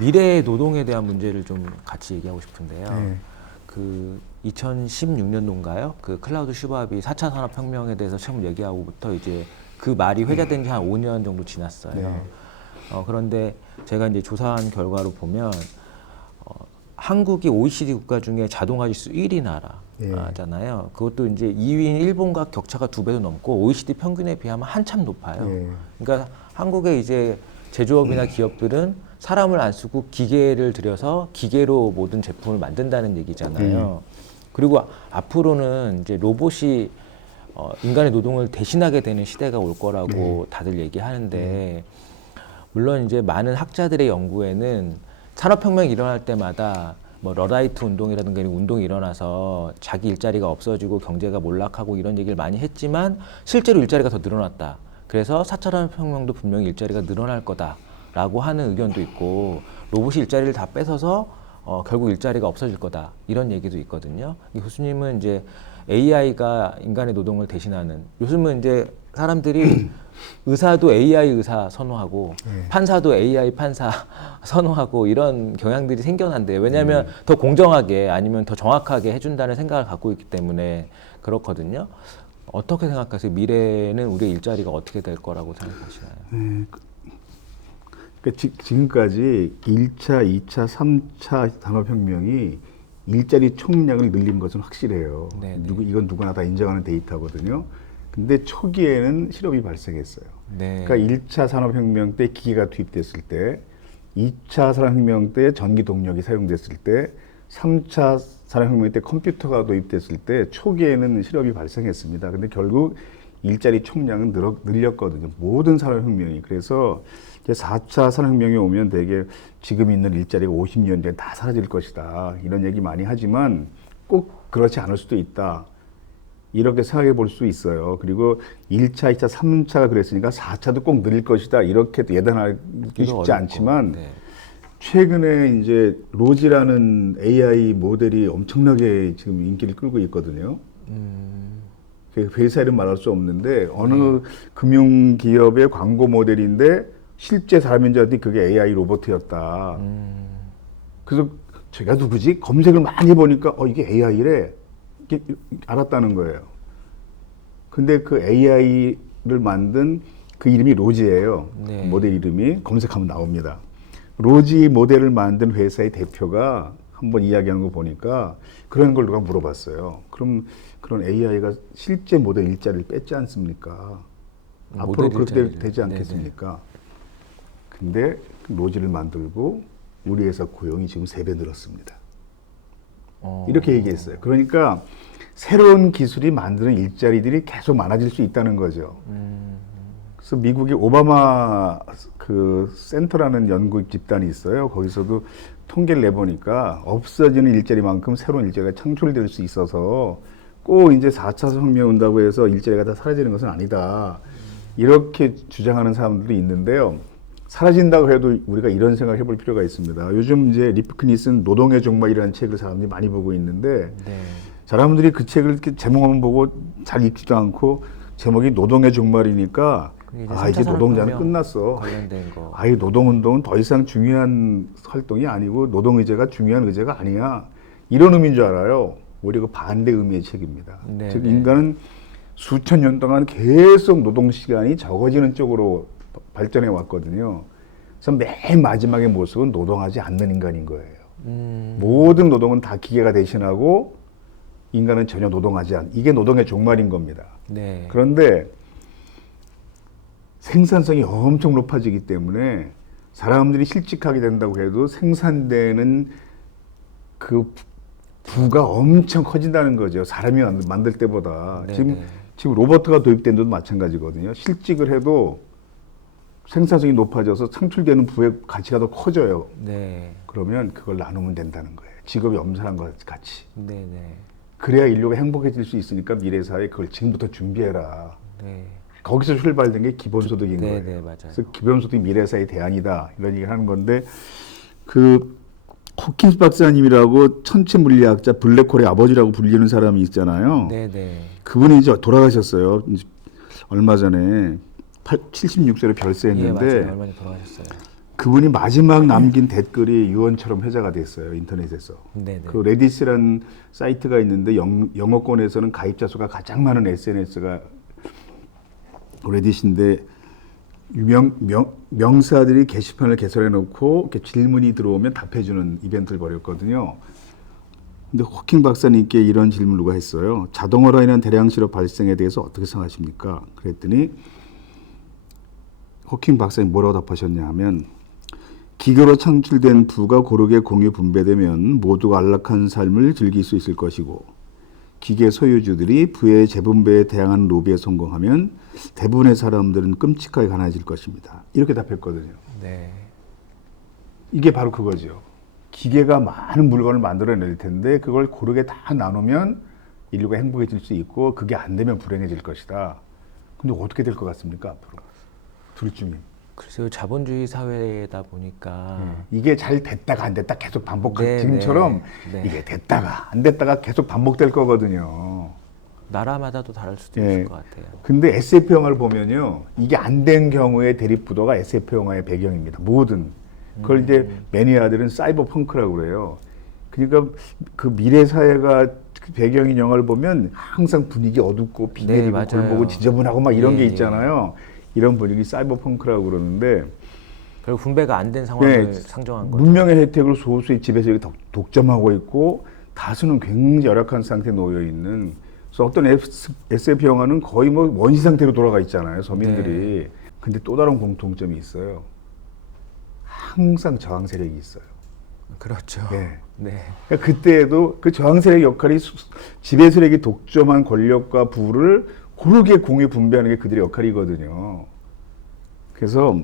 미래의 노동에 대한 문제를 좀 같이 얘기하고 싶은데요. 네. 그 2016년도인가요? 그 클라우드 슈밥이 4차 산업혁명에 대해서 처음 얘기하고부터 이제 그 말이 회자된 지 한 5년 정도 지났어요. 네. 그런데 제가 이제 조사한 결과로 보면 한국이 OECD 국가 중에 자동화 지수 1위 나라잖아요. 그것도 이제 2위인 일본과 격차가 2배도 넘고 OECD 평균에 비하면 한참 높아요. 그러니까 한국의 이제 제조업이나 기업들은 사람을 안 쓰고 기계를 들여서 기계로 모든 제품을 만든다는 얘기잖아요. 그리고 앞으로는 이제 로봇이 인간의 노동을 대신하게 되는 시대가 올 거라고 다들 얘기하는데, 물론 이제 많은 학자들의 연구에는 산업혁명이 일어날 때마다 뭐 러라이트 운동이라든가 이런 운동이 일어나서 자기 일자리가 없어지고 경제가 몰락하고 이런 얘기를 많이 했지만 실제로 일자리가 더 늘어났다. 그래서 4차 산업혁명도 분명히 일자리가 늘어날 거다라고 하는 의견도 있고, 로봇이 일자리를 다 뺏어서 결국 일자리가 없어질 거다 이런 얘기도 있거든요. 교수님은 이제 AI가 인간의 노동을 대신하는, 요즘은 이제 사람들이 의사도 AI 의사 선호하고 판사도 AI 판사 선호하고 이런 경향들이 생겨난대요. 왜냐하면 더 공정하게 아니면 더 정확하게 해준다는 생각을 갖고 있기 때문에 그렇거든요. 어떻게 생각하세요? 미래는 우리의 일자리가 어떻게 될 거라고 생각하시나요? 그러니까 지금까지 1차, 2차, 3차 산업혁명이 일자리 총량을 늘린 것은 확실해요. 이건 누구나 다 인정하는 데이터거든요. 근데 초기에는 실업이 발생했어요. 그러니까 1차 산업혁명 때 기계가 투입됐을 때, 2차 산업혁명 때 전기 동력이 사용됐을 때, 3차 산업혁명 때 컴퓨터가 도입됐을 때 초기에는 실업이 발생했습니다. 근데 결국 일자리 총량은 늘렸거든요. 모든 산업혁명이. 그래서 이제 4차 산업혁명이 오면 되게 지금 있는 일자리가 50년 뒤에 다 사라질 것이다, 이런 얘기 많이 하지만 꼭 그렇지 않을 수도 있다, 이렇게 생각해 볼 수 있어요. 그리고 1차, 2차, 3차가 그랬으니까 4차도 꼭 늘릴 것이다, 이렇게 예단하기 쉽지 않지만, 최근에 이제 로지라는 AI 모델이 엄청나게 지금 인기를 끌고 있거든요. 회사 이름 말할 수 없는데 어느 금융기업의 광고 모델인데 실제 사람인 줄 알았더니 그게 AI 로봇이었다. 그래서 제가 누구지? 검색을 많이 보니까 이게 AI래. 이렇게 알았다는 거예요. 근데 그 AI를 만든 그 이름이 로지예요. 모델 이름이 검색하면 나옵니다. 로지 모델을 만든 회사의 대표가 한번 이야기하는 거 보니까 그런 걸 누가 물어봤어요. 그럼 그런 AI가 실제 모델 일자리를 뺐지 않습니까? 앞으로 그렇게 되지 않겠습니까? 근데 로지를 만들고 우리 회사 고용이 지금 3배 늘었습니다. 이렇게 얘기했어요. 그러니까 새로운 기술이 만드는 일자리들이 계속 많아질 수 있다는 거죠. 그래서 미국의 오바마 그 센터라는 연구 집단이 있어요. 거기서도 통계를 내보니까 없어지는 일자리만큼 새로운 일자리가 창출될 수 있어서 꼭 이제 4차 산업혁명 온다고 해서 일자리가 다 사라지는 것은 아니다, 이렇게 주장하는 사람들도 있는데요. 사라진다고 해도 우리가 이런 생각을 해볼 필요가 있습니다. 요즘 이제 리프킨이 쓴 노동의 종말이라는 책을 사람들이 많이 보고 있는데, 사람들이 그 책을 이렇게 제목만 보고 잘 읽지도 않고, 제목이 노동의 종말이니까 이제 노동자는 끝났어. 이 노동운동은 더 이상 중요한 활동이 아니고 노동의제가 중요한 의제가 아니야, 이런 의미인 줄 알아요. 오히려 그 반대 의미의 책입니다. 즉 인간은 수천 년 동안 계속 노동시간이 적어지는 쪽으로 발전해 왔거든요. 그래서 맨 마지막의 모습은 노동하지 않는 인간인 거예요. 모든 노동은 다 기계가 대신하고 인간은 전혀 노동하지 않는, 이게 노동의 종말인 겁니다. 그런데 생산성이 엄청 높아지기 때문에 사람들이 실직하게 된다고 해도 생산되는 그 부가 엄청 커진다는 거죠. 사람이 만들 때보다. 지금 로버트가 도입된 데도 마찬가지거든요. 실직을 해도 생산성이 높아져서 창출되는 부의 가치가 더 커져요. 그러면 그걸 나누면 된다는 거예요. 직업이 엄선한 것 같이. 그래야 인류가 행복해질 수 있으니까 미래사회에 그걸 지금부터 준비해라. 거기서 출발된 게 기본소득인 거예요. 그래서 기본소득이 미래사회의 대안이다, 이런 얘기를 하는 건데, 그 호킨스 박사님이라고 천체 물리학자, 블랙홀의 아버지라고 불리는 사람이 있잖아요. 그분이 이제 돌아가셨어요. 얼마 전에 76세로 별세했는데, 얼마 전에 돌아가셨어요. 그분이 마지막 남긴 댓글이 유언처럼 회자가 됐어요. 인터넷에서. 네네. 그 레디스라는 사이트가 있는데 영어권에서는 가입자 수가 가장 많은 SNS가 레딧인데 명사들이 게시판을 개설해 놓고 이렇게 질문이 들어오면 답해주는 이벤트를 벌였거든요. 근데 호킹 박사님께 이런 질문을 누가 했어요. 자동화로 인한 대량 실업 발생에 대해서 어떻게 생각하십니까? 그랬더니 호킹 박사님 뭐라고 답하셨냐 하면 기계로 창출된 부가 고르게 공유 분배되면 모두가 안락한 삶을 즐길 수 있을 것이고 기계 소유주들이 부의 재분배에 대항하는 로비에 성공하면 대부분의 사람들은 끔찍하게 가난해질 것입니다. 이렇게 답했거든요. 네. 이게 바로 그거죠. 기계가 많은 물건을 만들어낼 텐데 그걸 고르게 다 나누면 인류가 행복해질 수 있고 그게 안 되면 불행해질 것이다. 근데 어떻게 될 것 같습니까? 앞으로. 둘 중에. 글쎄요, 자본주의 사회다 보니까 이게 잘 됐다가 안 됐다 계속 반복할 네, 지금처럼 네. 이게 됐다가 안 됐다가 계속 반복될 거거든요. 나라마다도 다를 수도 예. 있을 것 같아요. 근데 SF 영화를 보면요. 이게 안 된 경우의 대립구도가 SF 영화의 배경입니다. 모든. 그걸 이제 매니아들은 사이버 펑크라고 그래요. 그러니까 그 미래 사회가 그 배경인 영화를 보면 항상 분위기 어둡고 비 내리고 맞아요. 골보고 지저분하고 막 이런 예, 게 예. 있잖아요. 이런 분위기 사이버 펑크라고 그러는데 결국 분배가 안 된 상황을 예, 상정한 거죠. 문명의 혜택을 소수의 집에서 이렇게 독점하고 있고 다수는 굉장히 열악한 상태에 놓여 있는. 그래서 어떤 SF 영화는 거의 뭐 원시 상태로 돌아가 있잖아요, 서민들이. 네. 근데 또 다른 공통점이 있어요. 항상 저항 세력이 있어요. 그렇죠. 네. 네. 그러니까 그때에도 그 저항 세력 역할이 지배 세력이 독점한 권력과 부를 고르게 공유 분배하는 게 그들의 역할이거든요. 그래서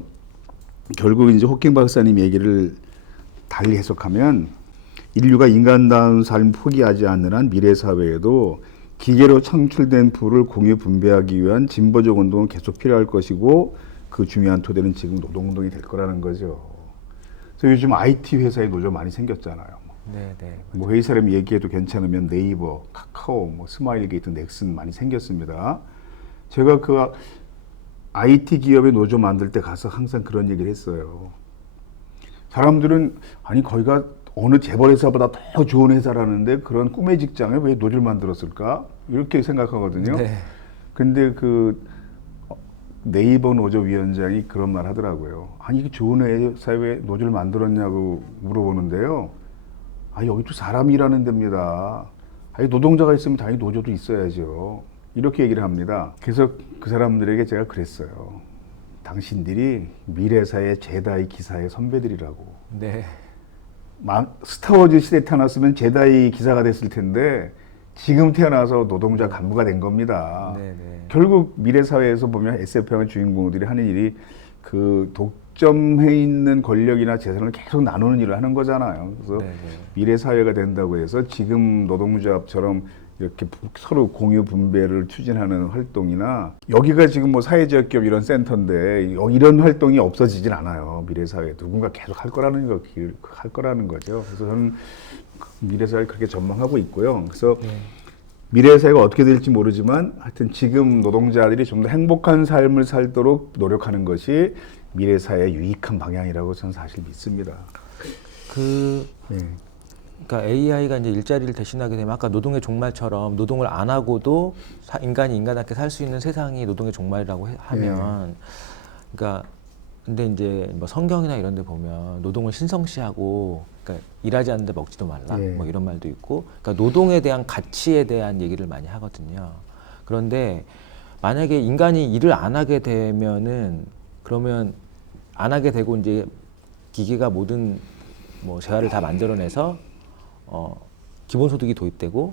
결국 이제 호킹 박사님 얘기를 달리 해석하면 인류가 인간다운 삶 포기하지 않는 한 미래 사회에도 기계로 창출된 부를 공유 분배하기 위한 진보적 운동은 계속 필요할 것이고 그 중요한 토대는 지금 노동운동이 될 거라는 거죠. 그래서 요즘 IT 회사에 노조 많이 생겼잖아요. 네, 네. 뭐 회의 사람이 얘기해도 괜찮으면 네이버, 카카오, 뭐 스마일게이트, 넥슨 많이 생겼습니다. 제가 그 IT 기업의 노조 만들 때 가서 항상 그런 얘기를 했어요. 사람들은 아니 거기가 어느 재벌 회사보다 더 좋은 회사라는데 그런 꿈의 직장에 왜 노조를 만들었을까? 이렇게 생각하거든요. 네. 근데 그 네이버 노조 위원장이 그런 말 하더라고요. 아니 이게 좋은 회사에 왜 노조를 만들었냐고 물어보는데요. 아 여기도 사람이 일하는 데입니다. 아니 노동자가 있으면 당연히 노조도 있어야죠. 이렇게 얘기를 합니다. 그래서 그 사람들에게 제가 그랬어요. 당신들이 미래사의 제다이 기사의 선배들이라고. 네. 스타워즈 시대에 태어났으면 제다이 기사가 됐을 텐데 지금 태어나서 노동자 간부가 된 겁니다. 네, 네. 결국 미래 사회에서 보면 SF형의 주인공들이 하는 일이 그 독점해 있는 권력이나 재산을 계속 나누는 일을 하는 거잖아요. 그래서 네, 네. 미래 사회가 된다고 해서 지금 노동조합처럼 이렇게 서로 공유 분배를 추진하는 활동이나 여기가 지금 뭐 사회적 기업 이런 센터인데 이런 활동이 없어지진 않아요. 미래 사회 누군가 계속 할 거라는 거죠. 그래서 저는 미래 사회 그렇게 전망하고 있고요. 그래서 네. 미래 사회가 어떻게 될지 모르지만 하여튼 지금 노동자들이 좀 더 행복한 삶을 살도록 노력하는 것이 미래 사회의 유익한 방향이라고 저는 사실 믿습니다. 네. 그러니까 AI가 이제 일자리를 대신하게 되면 아까 노동의 종말처럼 노동을 안 하고도 인간이 인간답게 살 수 있는 세상이 노동의 종말이라고 하면, 그러니까 근데 이제 뭐 성경이나 이런 데 보면 노동을 신성시하고, 그러니까 일하지 않는데 먹지도 말라, 뭐 이런 말도 있고, 그러니까 노동에 대한 가치에 대한 얘기를 많이 하거든요. 그런데 만약에 인간이 일을 안 하게 되면은 그러면 안 하게 되고 이제 기계가 모든 뭐 재화를 다 만들어내서 기본소득이 도입되고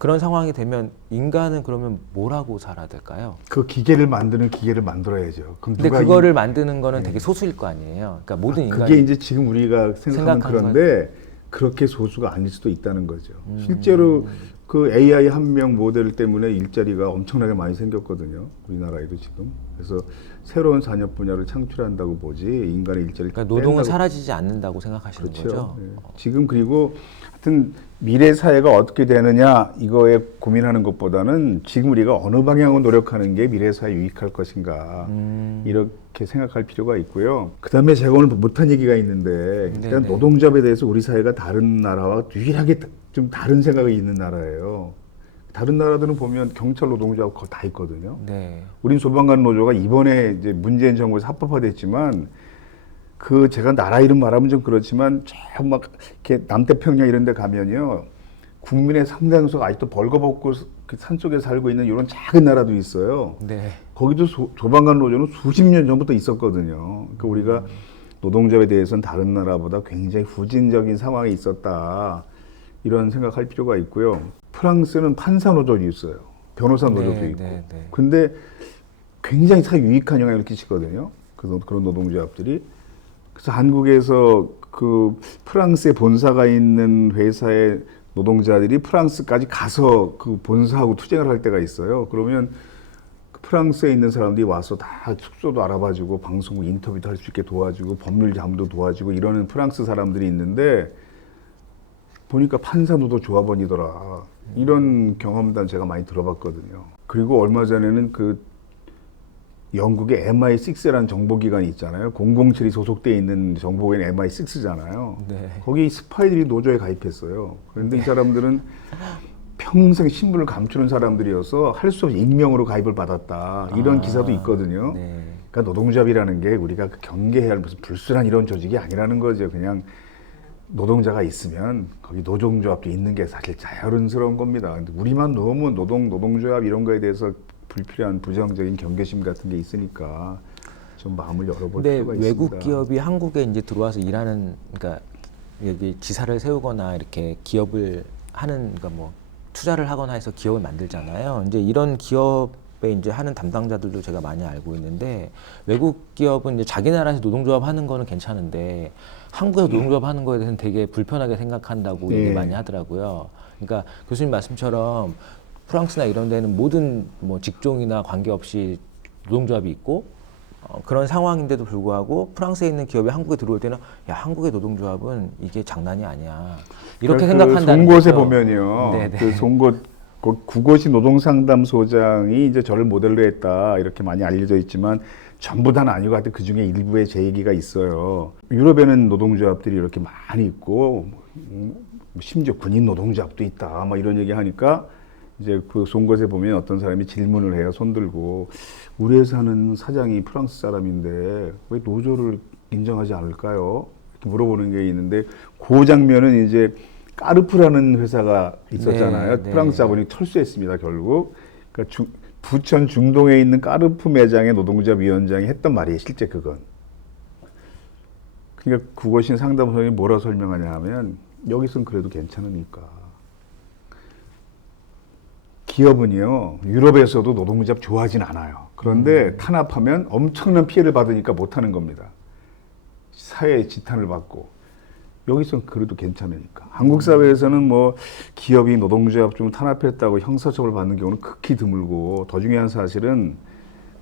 그런 상황이 되면 인간은 그러면 뭘 하고 살아야 될까요? 그 기계를 만드는 기계를 만들어야죠. 그럼 근데 누가 그거를 만드는 거는 되게 소수일 거 아니에요. 그러니까 모든 인간이 그게 이제 지금 우리가 생각하는 그런데 그렇게 소수가 아닐 수도 있다는 거죠. 실제로 그 AI 한명 모델 때문에 일자리가 엄청나게 많이 생겼거든요. 우리나라에도 지금. 그래서 새로운 산업 분야를 창출한다고 보지 인간의 일자리를 그러니까 노동은 뺀다고. 사라지지 않는다고 생각하시는 그렇죠. 거죠? 예. 지금 그리고 하여튼 미래 사회가 어떻게 되느냐 이거에 고민하는 것보다는 지금 우리가 어느 방향으로 노력하는 게 미래 사회에 유익할 것인가 이렇게 생각할 필요가 있고요. 그다음에 제가 오늘 못한 얘기가 있는데 일단 노동조합에 대해서 우리 사회가 다른 나라와 유일하게 좀 다른 생각이 있는 나라예요. 다른 나라들은 보면 경찰 노동조합 거의 다 있거든요. 네. 우린 소방관 노조가 이번에 이제 문재인 정부에서 합법화됐지만 그 제가 나라 이름 말하면 좀 그렇지만 저 막 이렇게 남태평양 이런 데 가면요. 국민의 상당수가 아직도 벌거벗고 그 산속에 살고 있는 이런 작은 나라도 있어요. 네. 거기도 소방관 노조는 수십 년 전부터 있었거든요. 그러니까 우리가 노동조합에 대해서는 다른 나라보다 굉장히 후진적인 상황에 있었다. 이런 생각할 필요가 있고요. 프랑스는 판사 노조도 있어요. 변호사 노조도 있고. 근데 굉장히 사회 유익한 영향을 끼치거든요. 그런 노동조합들이. 그래서 한국에서 그 프랑스에 본사가 있는 회사의 노동자들이 프랑스까지 가서 그 본사하고 투쟁을 할 때가 있어요. 그러면 프랑스에 있는 사람들이 와서 다 숙소도 알아봐주고 방송국 인터뷰도 할 수 있게 도와주고 법률 자문도 도와주고 이러는 프랑스 사람들이 있는데 보니까 판사노조 조합원이더라. 이런 경험담 제가 많이 들어봤거든요. 그리고 얼마 전에는 그 영국의 MI6라는 정보기관이 있잖아요. 007이 소속돼 있는 정보기관 MI6잖아요. 네. 거기 스파이들이 노조에 가입했어요. 그런데 이 사람들은 평생 신분을 감추는 사람들이어서 할 수 없이 익명으로 가입을 받았다. 이런 기사도 있거든요. 네. 그러니까 노동조합이라는 게 우리가 경계해야 할 무슨 불순한 이런 조직이 아니라는 거죠. 그냥 노동자가 있으면 거기 노동조합도 있는 게 사실 자연스러운 겁니다. 근데 우리만 너무 노동조합 이런 거에 대해서 불필요한 부정적인 경계심 같은 게 있으니까 좀 마음을 열어볼 필요가 있습니다. 외국 기업이 한국에 이제 들어와서 일하는, 그러니까 여기 지사를 세우거나 이렇게 기업을 하는, 그러니까 뭐 투자를 하거나 해서 기업을 만들잖아요. 이제 이런 기업에 이제 하는 담당자들도 제가 많이 알고 있는데, 외국 기업은 이제 자기 나라에서 노동조합 하는 거는 괜찮은데 한국에서 노동조합 하는 거에 대해서는 되게 불편하게 생각한다고 얘기 많이 하더라고요. 그러니까 교수님 말씀처럼 프랑스나 이런 데는 모든 뭐 직종이나 관계없이 노동조합이 있고 그런 상황인데도 불구하고 프랑스에 있는 기업이 한국에 들어올 때는 야, 한국의 노동조합은 이게 장난이 아니야. 이렇게 생각한다는 송곳에 거죠. 보면요. 네네. 그 송곳 구고시 노동상담소장이 이제 저를 모델로 했다 이렇게 많이 알려져 있지만 전부 다는 아니고 하여튼 그 중에 일부의 제 얘기가 있어요. 유럽에는 노동조합들이 이렇게 많이 있고 심지어 군인 노동조합도 있다. 막 이런 얘기 하니까 이제 그 송곳에 보면 어떤 사람이 질문을 해요. 손들고 우리 회사는 사장이 프랑스 사람인데 왜 노조를 인정하지 않을까요? 이렇게 물어보는 게 있는데 그 장면은 이제 까르프라는 회사가 있었잖아요. 네. 프랑스 자본이 철수했습니다. 결국. 그러니까 부천 중동에 있는 까르프 매장의 노동조합 위원장이 했던 말이에요. 실제 그건. 그러니까 국어신 상담소장이 뭐라 설명하냐 하면 여기선 그래도 괜찮으니까. 기업은요, 유럽에서도 노동조합 좋아하진 않아요. 그런데 탄압하면 엄청난 피해를 받으니까 못하는 겁니다. 사회의 지탄을 받고. 여기서는 그래도 괜찮으니까. 한국 사회에서는 뭐 기업이 노동조합 좀 탄압했다고 형사처벌 받는 경우는 극히 드물고 더 중요한 사실은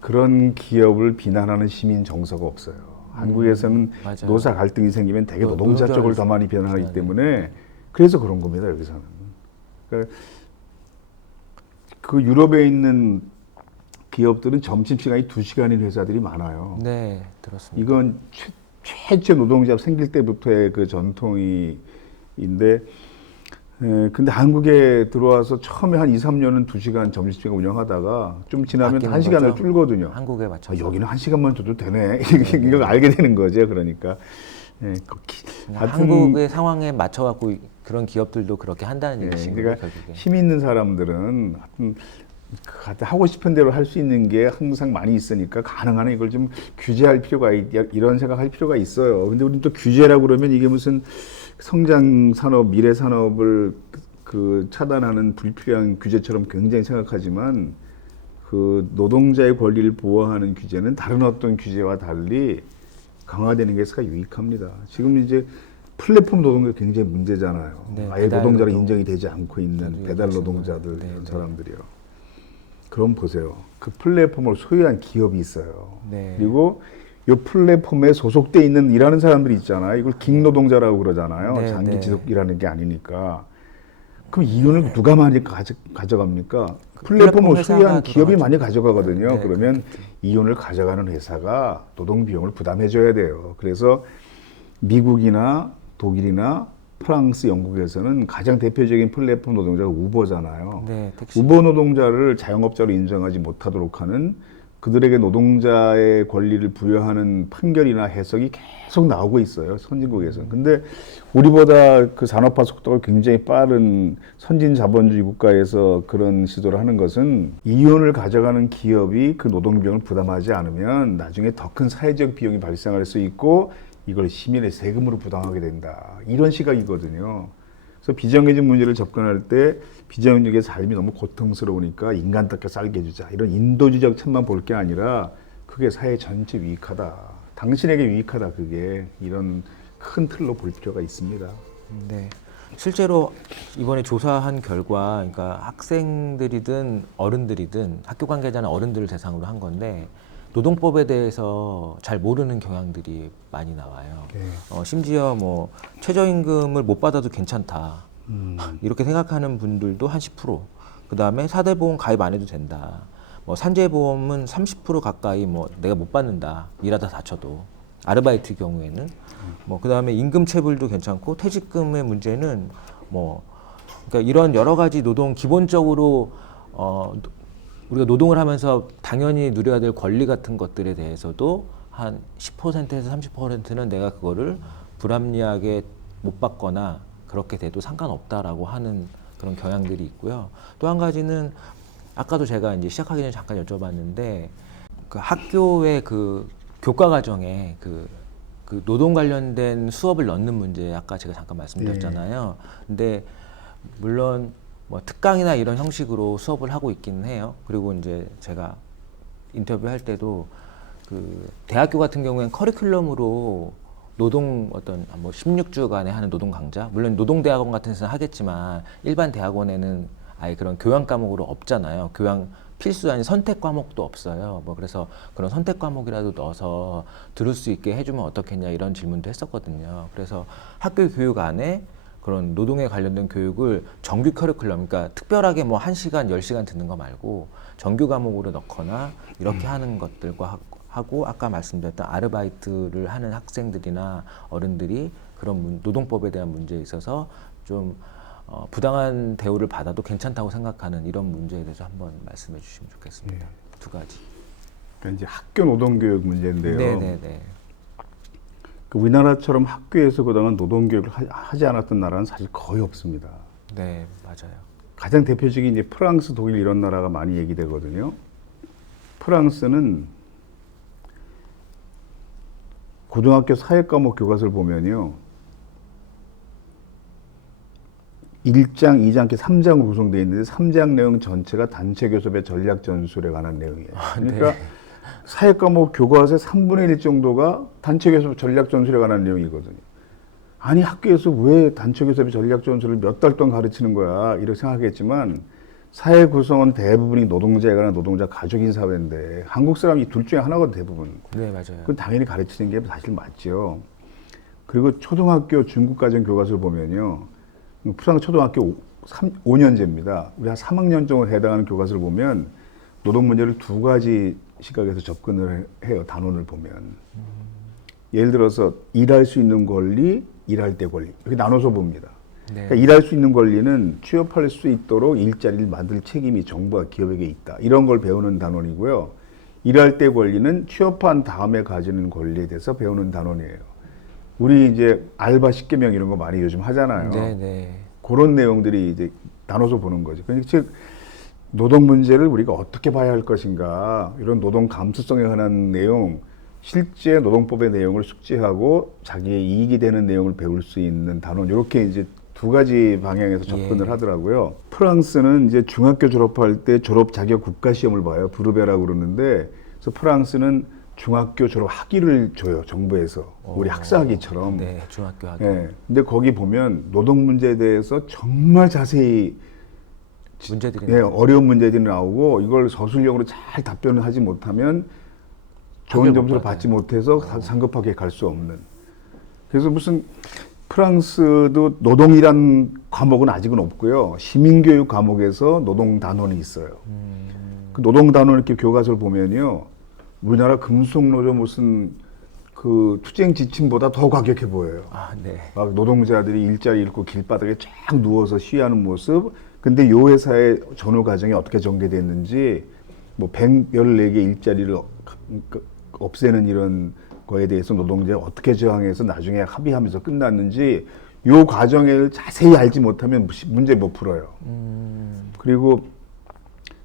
그런 기업을 비난하는 시민 정서가 없어요. 한국에서는 맞아요. 노사 갈등이 생기면 대개 노동자 쪽을 더 많이 비난하기 네. 때문에 그래서 그런 겁니다. 여기서는. 그러니까 그 유럽에 있는 기업들은 점심시간이 2시간인 회사들이 많아요. 네, 들었습니다. 이건 최초 노동조합 생길 때부터의 그 전통인데, 근데 한국에 들어와서 처음에 한 2, 3년은 2시간 점심시간 운영하다가 좀 지나면 1시간을 줄거든요. 한국에 맞춰서. 여기는 1시간만 줘도 되네. 이걸 알게 되는 거죠. 그러니까. 한국의 상황에 맞춰갖고 그런 기업들도 그렇게 한다는 얘기신 거예요, 그러니까 결국에. 힘 있는 사람들은 하고 싶은 대로 할 수 있는 게 항상 많이 있으니까 가능한 한 이걸 좀 규제할 필요가 이런 생각할 필요가 있어요. 근데 우리는 또 규제라고 그러면 이게 무슨 성장 산업, 미래 산업을 그 차단하는 불필요한 규제처럼 굉장히 생각하지만 그 노동자의 권리를 보호하는 규제는 다른 어떤 규제와 달리 강화되는 게 유익합니다. 지금 이제 플랫폼 노동자 굉장히 문제잖아요. 네, 아예 노동자로 인정이 되지 않고 있는 배달 노동자들 네, 이런 네. 사람들이요. 그럼 보세요. 그 플랫폼을 소유한 기업이 있어요. 네. 그리고 요 플랫폼에 소속돼 있는 일하는 사람들이 있잖아요. 이걸 깅 노동자라고 그러잖아요. 네, 장기 네. 지속 일하는 게 아니니까. 그럼 이윤을 누가 많이 가져갑니까? 플랫폼을 회사가 수리한 기업이 들어가죠. 많이 가져가거든요. 네, 그러면 이윤을 가져가는 회사가 노동 비용을 부담해줘야 돼요. 그래서 미국이나 독일이나 프랑스, 영국에서는 가장 대표적인 플랫폼 노동자가 우버잖아요. 네, 택시. 우버 노동자를 자영업자로 인정하지 못하도록 하는 그들에게 노동자의 권리를 부여하는 판결이나 해석이 계속 나오고 있어요. 선진국에서는. 근데 우리보다 그 산업화 속도가 굉장히 빠른 선진 자본주의 국가에서 그런 시도를 하는 것은 이윤을 가져가는 기업이 그 노동 비용을 부담하지 않으면 나중에 더 큰 사회적 비용이 발생할 수 있고 이걸 시민의 세금으로 부담하게 된다. 이런 시각이거든요. 그래서 비정규직 문제를 접근할 때 비정규직의 삶이 너무 고통스러우니까 인간답게 살게 해주자. 이런 인도주의적 참만 볼 게 아니라 그게 사회 전체 유익하다. 당신에게 유익하다. 그게 이런 큰 틀로 볼 필요가 있습니다. 네. 실제로 이번에 조사한 결과, 그러니까 학생들이든 어른들이든 학교 관계자나 어른들을 대상으로 한 건데 노동법에 대해서 잘 모르는 경향들이 많이 나와요. 네. 심지어 뭐 최저임금을 못 받아도 괜찮다. 이렇게 생각하는 분들도 한 10%. 그 다음에 4대 보험 가입 안 해도 된다. 뭐 산재보험은 30% 가까이 뭐 내가 못 받는다. 일하다 다쳐도. 아르바이트 경우에는. 뭐 그 다음에 임금 체불도 괜찮고 퇴직금의 문제는 뭐 그러니까 이런 여러 가지 노동 기본적으로 우리가 노동을 하면서 당연히 누려야 될 권리 같은 것들에 대해서도 한 10%에서 30%는 내가 그거를 불합리하게 못 받거나 그렇게 돼도 상관없다라고 하는 그런 경향들이 있고요. 또 한 가지는 아까도 제가 이제 시작하기 전에 잠깐 여쭤봤는데 그 학교의 그 교과 과정에 그 노동 관련된 수업을 넣는 문제 아까 제가 잠깐 말씀드렸잖아요. 근데 물론 뭐 특강이나 이런 형식으로 수업을 하고 있기는 해요. 그리고 이제 제가 인터뷰할 때도 그 대학교 같은 경우에는 커리큘럼으로 노동 어떤 뭐 16주간에 하는 노동 강좌, 물론 노동대학원 같은 데서는 하겠지만 일반 대학원에는 아예 그런 교양 과목으로 없잖아요. 교양 필수 아닌 선택 과목도 없어요. 뭐 그래서 그런 선택 과목이라도 넣어서 들을 수 있게 해주면 어떻겠냐 이런 질문도 했었거든요. 그래서 학교 교육 안에 그런 노동에 관련된 교육을 정규 커리큘럼, 그러니까 특별하게 뭐 1시간, 10시간 듣는 거 말고 정규 과목으로 넣거나 이렇게 하는 것들과 하고 아까 말씀드렸던 아르바이트를 하는 학생들이나 어른들이 그런 노동법에 대한 문제에 있어서 좀 부당한 대우를 받아도 괜찮다고 생각하는 이런 문제에 대해서 한번 말씀해 주시면 좋겠습니다. 두 가지. 그러니까 이제 학교 노동교육 문제인데요. 네네네. 그 우리나라처럼 학교에서 그동안 노동교육을 하지 않았던 나라는 사실 거의 없습니다. 네, 맞아요. 가장 대표적인 이제 프랑스, 독일 이런 나라가 많이 얘기되거든요. 프랑스는 고등학교 사회과목 교과서를 보면요. 1장, 2장, 이렇게 3장으로 구성되어 있는데 3장 내용 전체가 단체 교섭의 전략 전술에 관한 내용이에요. 그러니까 네. 사회과목 교과서의 3분의 1 정도가 단체 교섭 전략 전술에 관한 내용이거든요. 아니 학교에서 왜 단체 교섭의 전략 전술을 몇 달 동안 가르치는 거야? 이렇게 생각하겠지만 사회 구성원 대부분이 노동자거나 노동자 가족인 사회인데 한국 사람이 둘 중에 하나거든 대부분. 네, 맞아요. 그건 당연히 가르치는 게 사실 맞죠. 그리고 초등학교 중급과정 교과서를 보면요. 프랑스 초등학교 5년제입니다. 우리 한 3학년 정도 해당하는 교과서를 보면 노동 문제를 두 가지 시각에서 접근을 해요. 단원을 보면. 예를 들어서 일할 수 있는 권리, 일할 때 권리 이렇게 나눠서 봅니다. 네. 그러니까 일할 수 있는 권리는 취업할 수 있도록 일자리를 만들 책임이 정부와 기업에게 있다. 이런 걸 배우는 단원이고요. 일할 때 권리는 취업한 다음에 가지는 권리에 대해서 배우는 단원이에요. 우리 이제 알바 10개명 이런 거 많이 요즘 하잖아요. 네. 그런 내용들이 이제 나눠서 보는 거죠. 그러니까 즉 노동 문제를 우리가 어떻게 봐야 할 것인가, 이런 노동 감수성에 관한 내용, 실제 노동법의 내용을 숙지하고 자기의 이익이 되는 내용을 배울 수 있는 단원, 이렇게 이제 두 가지 방향에서 접근을 하더라고요. 프랑스는 이제 중학교 졸업할 때 졸업 자격 국가 시험을 봐요. 브르베라고 그러는데, 그래서 프랑스는 중학교 졸업 학위를 줘요, 정부에서. 우리 학사학위처럼. 네, 중학교 학위. 예. 근데 거기 보면 노동 문제에 대해서 정말 자세히 문제들이 어려운 문제들이 나오고 이걸 서술형으로 잘 답변을 하지 못하면 좋은 점수를 받지 못해서 상급학교에 갈 수 없는. 그래서 무슨 프랑스도 노동이란 과목은 아직은 없고요. 시민교육 과목에서 노동 단원이 있어요. 그 노동 단원 이렇게 교과서를 보면요, 우리나라 금속노조 무슨 그 투쟁 지침보다 더 과격해 보여요. 아, 네. 막 노동자들이 일자리 잃고 길바닥에 쫙 누워서 시위하는 모습. 근데 요 회사의 전후 과정이 어떻게 전개됐는지, 뭐 114개 일자리를 없애는 이런 거에 대해서 노동자가 어떻게 저항해서 나중에 합의하면서 끝났는지 요 과정을 자세히 알지 못하면 문제 못 풀어요. 그리고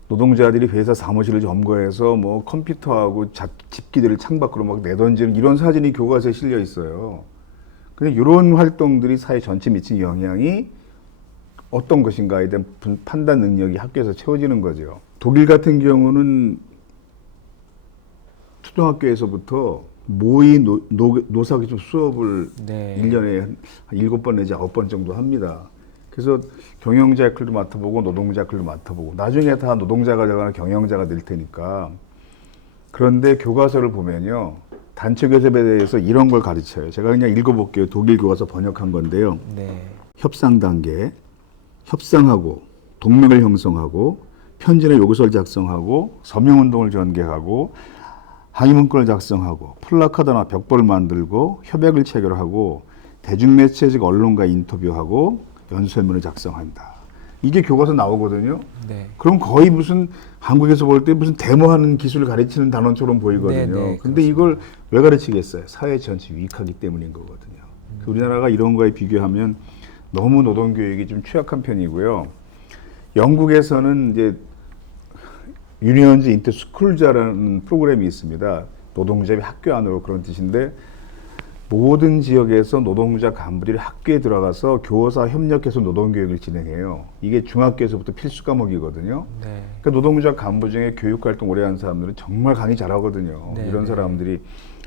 노동자들이 회사 사무실을 점거해서 뭐 컴퓨터하고 집기들을 창밖으로 막 내던지는 이런 사진이 교과서에 실려 있어요. 근데 이런 활동들이 사회 전체에 미친 영향이 어떤 것인가에 대한 판단 능력이 학교에서 채워지는 거죠. 독일 같은 경우는 초등학교에서부터 모의 노사교육 수업을 네. 1년에 한 7번 내지 9번 정도 합니다. 그래서 경영자 역할도 맡아보고 노동자 역할도 맡아보고 나중에 다 노동자가 되거나 경영자가 될 테니까. 그런데 교과서를 보면요, 단체 교섭에 대해서 이런 걸 가르쳐요. 제가 그냥 읽어볼게요. 독일 교과서 번역한 건데요. 네. 협상 단계, 협상하고 동맹을 형성하고 편지나 요구서를 작성하고 서명운동을 전개하고 항의문건을 작성하고 플래카드나 벽보를 만들고 협약을 체결하고 대중매체적 언론과 인터뷰하고 연설문을 작성한다. 이게 교과서 나오거든요. 네. 그럼 거의 무슨 한국에서 볼 때 무슨 데모하는 기술을 가르치는 단원처럼 보이거든요. 네, 근데 이걸 왜 가르치겠어요? 사회 전체 유익하기 때문인 거거든요. 우리나라가 이런 거에 비교하면 너무 노동교육이 좀 취약한 편이고요. 영국에서는 이제 유니언즈 인터 스쿨자라는 프로그램이 있습니다. 노동자의 학교 안으로 그런 뜻인데, 모든 지역에서 노동자 간부들이 학교에 들어가서 교사 협력해서 노동교육을 진행해요. 이게 중학교에서부터 필수 과목이거든요. 네. 그러니까 노동자 간부 중에 교육활동 오래 한 사람들은 정말 강의 잘하거든요. 네, 이런 네. 사람들이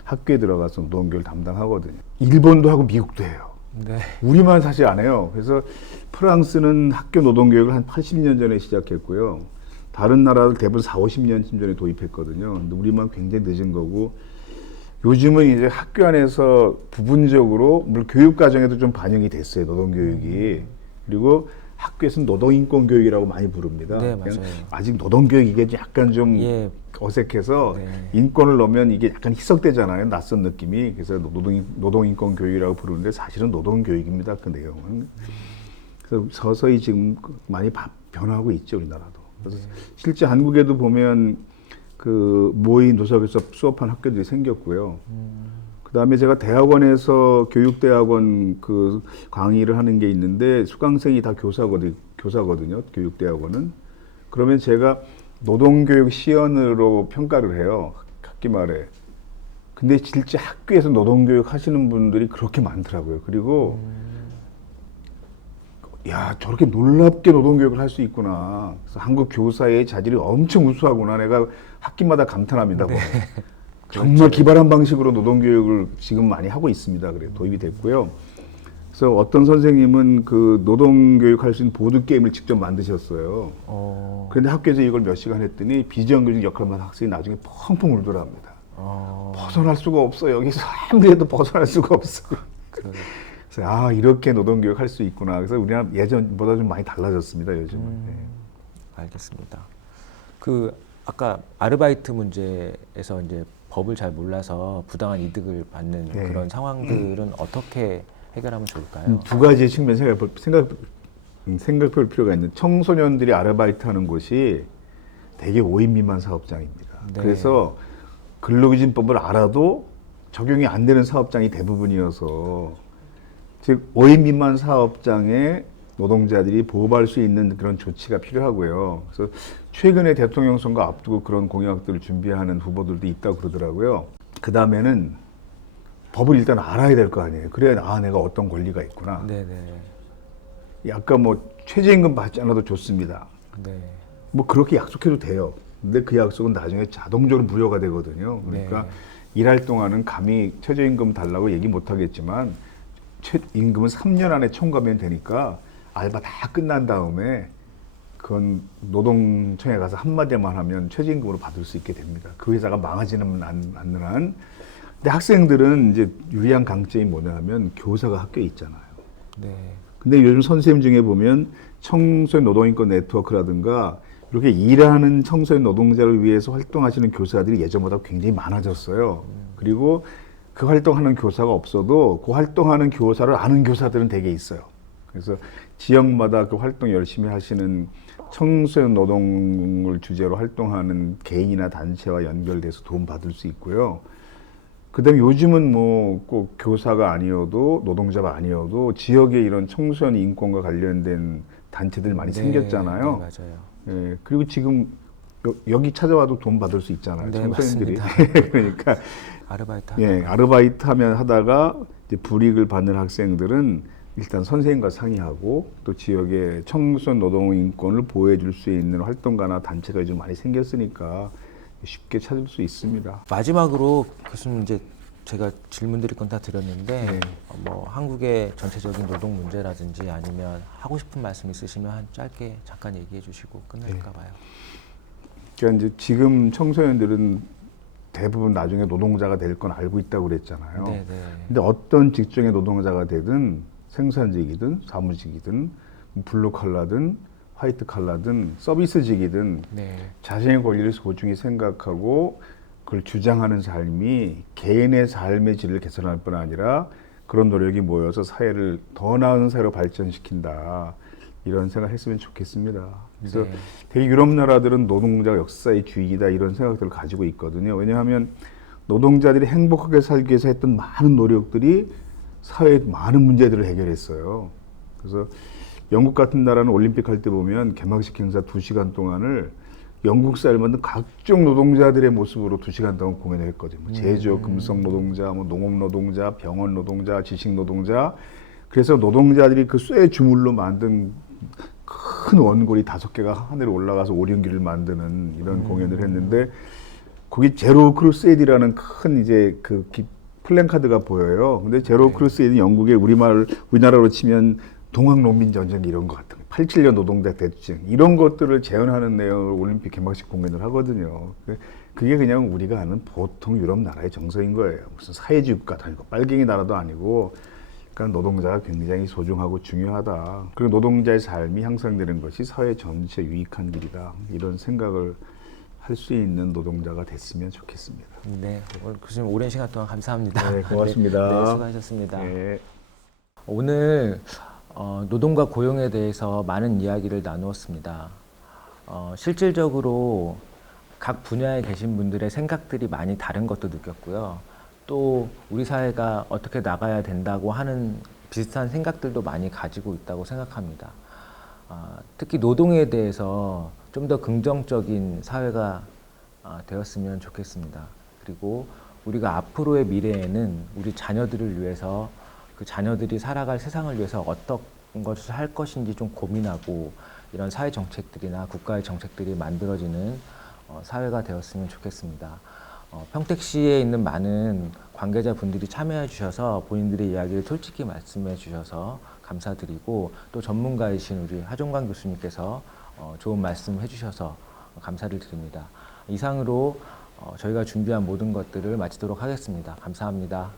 학교에 들어가서 노동교육을 담당하거든요. 일본도 하고 미국도 해요. 네. 우리만 사실 안 해요. 그래서 프랑스는 학교 노동교육을 한 80년 전에 시작했고요. 다른 나라들 대부분 4, 50년쯤 전에 도입했거든요. 근데 우리만 굉장히 늦은 거고, 요즘은 이제 학교 안에서 부분적으로 물론 교육 과정에도 좀 반영이 됐어요, 노동교육이. 그리고 학교에서는 노동인권교육이라고 많이 부릅니다. 네, 그냥 맞아요. 아직 노동교육 이게 약간 좀 예. 어색해서 네. 인권을 넣으면 이게 약간 희석되잖아요, 낯선 느낌이. 그래서 노동인권교육이라고 부르는데 사실은 노동교육입니다, 그 내용은. 그래서 서서히 지금 많이 변화하고 있죠, 우리나라도. 그래서 실제 한국에도 보면 그 모의 노사교섭 수업한 학교들이 생겼고요. 그 다음에 제가 대학원에서 교육대학원 그 강의를 하는 게 있는데 수강생이 다 교사거든요. 교육대학원은. 그러면 제가 노동교육 시연으로 평가를 해요, 학기 말에. 근데 실제 학교에서 노동교육 하시는 분들이 그렇게 많더라고요. 그리고 야, 저렇게 놀랍게 노동교육을 할 수 있구나. 그래서 한국 교사의 자질이 엄청 우수하구나. 내가 학기마다 감탄합니다. 네. 정말 기발한 방식으로 노동교육을 지금 많이 하고 있습니다. 그래 도입이 됐고요. 그래서 어떤 선생님은 그 노동교육 할 수 있는 보드게임을 직접 만드셨어요. 그런데 학교에서 이걸 몇 시간 했더니 비정규직 역할만 한 학생이 나중에 펑펑 울더랍니다. 벗어날 수가 없어요. 여기서 아무리 해도 벗어날 수가 없어. 그래서 아, 이렇게 노동교육 할 수 있구나. 그래서 우리나라 예전보다 좀 많이 달라졌습니다, 요즘은. 네. 알겠습니다. 그 아까 아르바이트 문제에서 이제 법을 잘 몰라서 부당한 이득을 받는 네. 그런 상황들은 어떻게 해결하면 좋을까요? 두 가지 측면 생각볼 필요가 있는. 청소년들이 아르바이트 하는 곳이 되게 5인 미만 사업장입니다. 네. 그래서 근로기준법을 알아도 적용이 안 되는 사업장이 대부분이어서, 즉 5인 미만 사업장에 노동자들이 보호받을 수 있는 그런 조치가 필요하고요. 그래서 최근에 대통령 선거 앞두고 그런 공약들을 준비하는 후보들도 있다고 그러더라고요. 그 다음에는 법을 일단 알아야 될 거 아니에요. 그래야 아, 내가 어떤 권리가 있구나. 네네. 아까 뭐 최저임금 받지 않아도 좋습니다. 네. 뭐 그렇게 약속해도 돼요. 근데 그 약속은 나중에 자동적으로 무효가 되거든요. 그러니까 네. 일할 동안은 감히 최저임금 달라고 얘기 못 하겠지만 최임금은 3년 안에 청구하면 되니까 알바 다 끝난 다음에 그건 노동청에 가서 한마디만 하면 최저임금으로 받을 수 있게 됩니다. 그 회사가 망하지는 않는 한. 근데 학생들은 이제 유리한 강점이 뭐냐 하면 교사가 학교에 있잖아요. 네. 근데 요즘 선생님 중에 보면 청소년 노동인권 네트워크라든가 이렇게 일하는 청소년 노동자를 위해서 활동하시는 교사들이 예전보다 굉장히 많아졌어요. 그리고 그 활동하는 교사가 없어도 그 활동하는 교사를 아는 교사들은 되게 있어요. 그래서 지역마다 그 활동 열심히 하시는 청소년 노동을 주제로 활동하는 개인이나 단체와 연결돼서 도움받을 수 있고요. 그다음에 요즘은 뭐 꼭 교사가 아니어도 노동자가 아니어도 지역에 이런 청소년 인권과 관련된 단체들 많이 네, 생겼잖아요. 네, 맞아요. 예, 그리고 지금 여기 찾아와도 돈 받을 수 있잖아요. 네, 청소년들이. 맞습니다. 그러니까 아르바이트 예, 하다가. 아르바이트 하다가 이제 불이익을 받는 학생들은 일단 선생님과 상의하고 또 지역의 청소년 노동 인권을 보호해 줄 수 있는 활동가나 단체가 요즘 많이 생겼으니까 쉽게 찾을 수 있습니다. 마지막으로 교수님 이제 제가 질문 드릴 건 다 드렸는데 네. 뭐 한국의 전체적인 노동 문제라든지 아니면 하고 싶은 말씀 있으시면 한 짧게 잠깐 얘기해 주시고 끝낼까 봐요. 그러니까 이제 지금 청소년들은 대부분 나중에 노동자가 될 건 알고 있다고 그랬잖아요. 네, 네. 근데 어떤 직종의 노동자가 되든 생산직이든 사무직이든 블루 칼라든 화이트 칼라든 서비스직이든 네. 자신의 권리를 소중히 생각하고 그걸 주장하는 삶이 개인의 삶의 질을 개선할 뿐 아니라 그런 노력이 모여서 사회를 더 나은 사회로 발전시킨다. 이런 생각을 했으면 좋겠습니다. 그래서 네. 되게 유럽 나라들은 노동자가 역사의 주인이다 이런 생각들을 가지고 있거든요. 왜냐하면 노동자들이 행복하게 살기 위해서 했던 많은 노력들이 사회의 많은 문제들을 해결했어요. 그래서 영국 같은 나라는 올림픽 할 때 보면 개막식 행사 2시간 동안을 영국 사회를 만든 각종 노동자들의 모습으로 2시간 동안 공연을 했거든요. 뭐 제조업, 금속 노동자, 뭐 농업 노동자, 병원 노동자, 지식 노동자. 그래서 노동자들이 그 쇠 주물로 만든 큰 원골이 5개가 하늘에 올라가서 오륜기를 만드는 이런 공연을 했는데 거기 제로 크루세이드라는 큰 이제 그 플랜카드가 보여요. 근데 제로 크루세이드는 영국의 우리나라로 치면 동학농민전쟁 이런 것 같은 87년 노동자 대투쟁 이런 것들을 재현하는 내용을 올림픽 개막식 공연을 하거든요. 그게 그냥 우리가 아는 보통 유럽 나라의 정서인 거예요. 무슨 사회주의 국가도 아니고 빨갱이 나라도 아니고 그러니까 노동자가 굉장히 소중하고 중요하다. 그리고 노동자의 삶이 향상되는 것이 사회 전체 유익한 길이다. 이런 생각을 할 수 있는 노동자가 됐으면 좋겠습니다. 네. 오늘 교수님 오랜 시간 동안 감사합니다. 네, 고맙습니다. 네, 수고하셨습니다. 네. 오늘 노동과 고용에 대해서 많은 이야기를 나누었습니다. 실질적으로 각 분야에 계신 분들의 생각들이 많이 다른 것도 느꼈고요. 또 우리 사회가 어떻게 나가야 된다고 하는 비슷한 생각들도 많이 가지고 있다고 생각합니다. 특히 노동에 대해서 좀 더 긍정적인 사회가 되었으면 좋겠습니다. 그리고 우리가 앞으로의 미래에는 우리 자녀들을 위해서 그 자녀들이 살아갈 세상을 위해서 어떤 것을 할 것인지 좀 고민하고 이런 사회 정책들이나 국가의 정책들이 만들어지는 사회가 되었으면 좋겠습니다. 평택시에 있는 많은 관계자분들이 참여해 주셔서 본인들의 이야기를 솔직히 말씀해 주셔서 감사드리고 또 전문가이신 우리 하종관 교수님께서 좋은 말씀 해주셔서 감사를 드립니다. 이상으로 저희가 준비한 모든 것들을 마치도록 하겠습니다. 감사합니다.